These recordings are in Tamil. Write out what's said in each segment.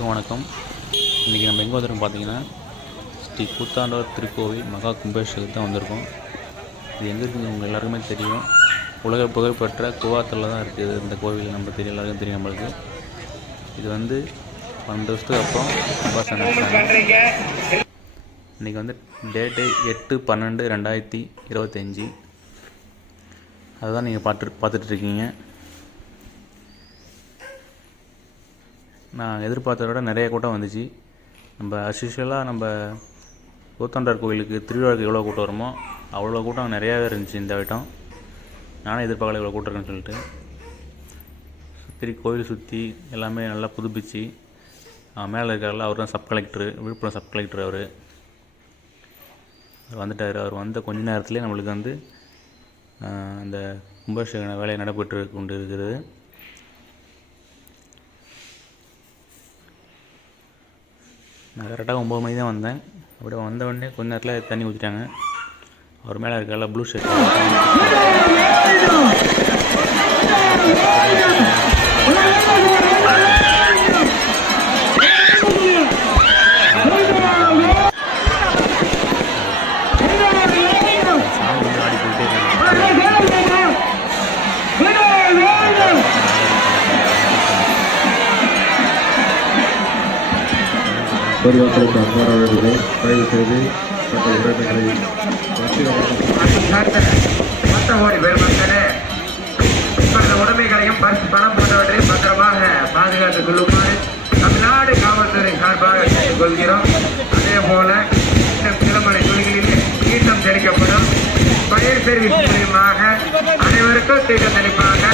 அனைவருக்கும் வணக்கம். இன்றைக்கி நம்ம எங்கே வந்திருக்கோம் பார்த்தீங்கன்னா ஸ்ரீ கூத்தாண்டவர் திருக்கோவில் மகா கும்பேஸ்வரத்துக்கு தான் வந்திருக்கோம். இது எங்கே இருக்குங்க உங்கள் எல்லாருக்குமே தெரியும். உலக புகழ்பெற்ற குவாத்தில் தான் இருக்குது இந்த கோவில் நம்ம தெரியும் எல்லாருக்கும் தெரியும் நம்மளுக்கு. இது வந்து பன்னெண்டு வருஷத்துக்கு அப்புறம் கும்பாசனம் இன்றைக்கி வந்து டேட்டு எட்டு பன்னெண்டு ரெண்டாயிரத்தி இருபத்தஞ்சி அதுதான் நீங்கள் பார்த்து பார்த்துட்ருக்கீங்க நான் எதிர்பார்த்ததை விட நிறைய கூட்டம் வந்துச்சு. நம்ம அஸ்யூஷுவலாக நம்ம கூத்தாண்டார் கோயிலுக்கு திருவிழாவுக்கு எவ்வளோ கூட்டம் வருமோ அவ்வளோ கூட்டம் நிறையாவே இருந்துச்சு இந்த வட்டம். நானே எதிர்பார்க்கல இவ்வளோ கூட்டம் இருக்குன்னு சொல்லிட்டு. சுற்றி கோயில் சுற்றி எல்லாமே நல்லா புதுப்பிச்சு மேலே இருக்கார்ல அவர் தான் sub collector Villupuram sub collector அவர். அவர் வந்துட்டார். அவர் வந்த கொஞ்ச நேரத்துலேயே நம்மளுக்கு வந்து அந்த கும்பாபிஷேக வேலையை நடைபெற்று கொண்டு இருக்கிறது நான் கரெக்டாக ஒம்பது மணி தான் வந்தேன் அப்படி வந்த உடனே கொஞ்ச நேரத்தில் தண்ணி ஊற்றிட்டாங்க அவர் மேலே இருக்கல ப்ளூ ஷர்ட் சாமி பொதுமக்களுக்கு அன்பான வேண்டுகோள் தயவு செய்து தங்கள் உடைமைகளை வசீகரணம் உடைமைகளையும் பரிசு பணம் போன்றவற்றையும் பத்திரமாக பாதுகாத்துக் கொள்ளுமாறு தமிழ்நாடு காவல்துறை சார்பாக கேட்டுக் கொள்கிறோம் அதே போல இந்த திருமலை தொழில்களிலே தீட்டம் தெளிக்கப்படும் பயிர் சர்வீஸ் மூலியமாக அனைவருக்கும் தீட்டம் தெளிப்பாங்க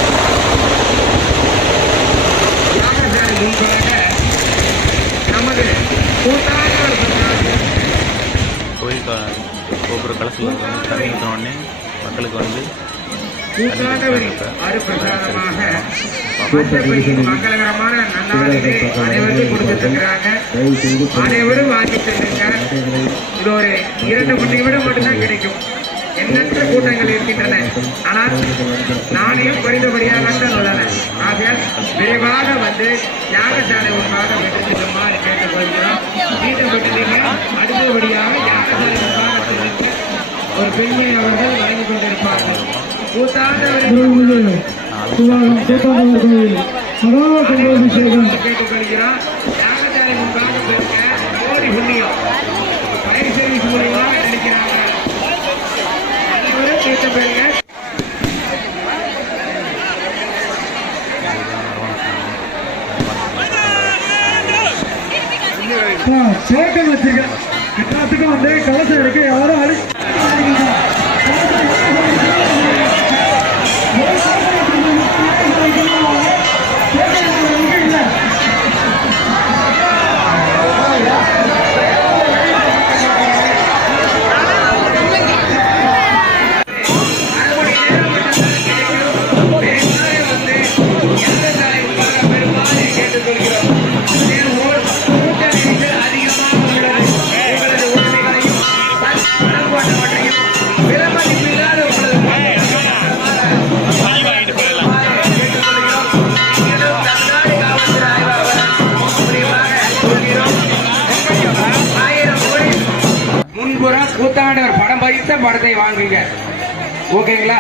கோயில் கா கோபுர கலசில் வந்து தண்ணி ஊற்றின உடனே மக்களுக்கு வந்து மங்களகரமான நன்னாளிலே அனைவருக்கும் கொடுத்துருக்கிறாங்க அனைவரும் வாங்கி சென்றிருக்காங்க இது ஒரு இரண்டு மணி நிமிடம் மட்டும்தான் கிடைக்கும் எண்ணற்ற கூட்டங்கள் இருக்கின்றன. ஆனால் நாணயம் குறைந்தபடியாக தான் உள்ளன. ஆகையால் விரைவாக வந்து யாகசாலை முன்பாக வெற்றி செல்லுமாறு கேட்டுக்கொள்கிறோம். வீட்டு வீட்டிலேயே அடுத்தபடியாக யாகசாலை செல்லுங்க ஒரு பெண்ணை அவர்கள் வழங்கிக் கொண்டிருப்பார்கள். கூத்தாண்டவர்கள் கேட்டுக்கொள்கிறோம். யாகசாலை முன்பாக சேர்க்க வச்சிருக்க எல்லாத்துக்கும் வந்து கலசம் இருக்கு. யாரும் அடி கூத்தாண்டவர் படம் பதித்த படத்தை வாங்குங்க. ஓகேங்களா?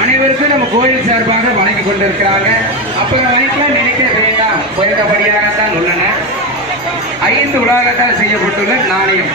அனைவருக்கும் நம்ம கோயில் சார்பாக வணங்கி கொண்டிருக்கிறாங்க. அப்புறம் வரைக்கும் நினைக்க வேண்டாம் குறைந்தபடியாக தான் உள்ளன. ஐந்து உலகத்தால் செய்யப்பட்டுள்ள நாணயம்.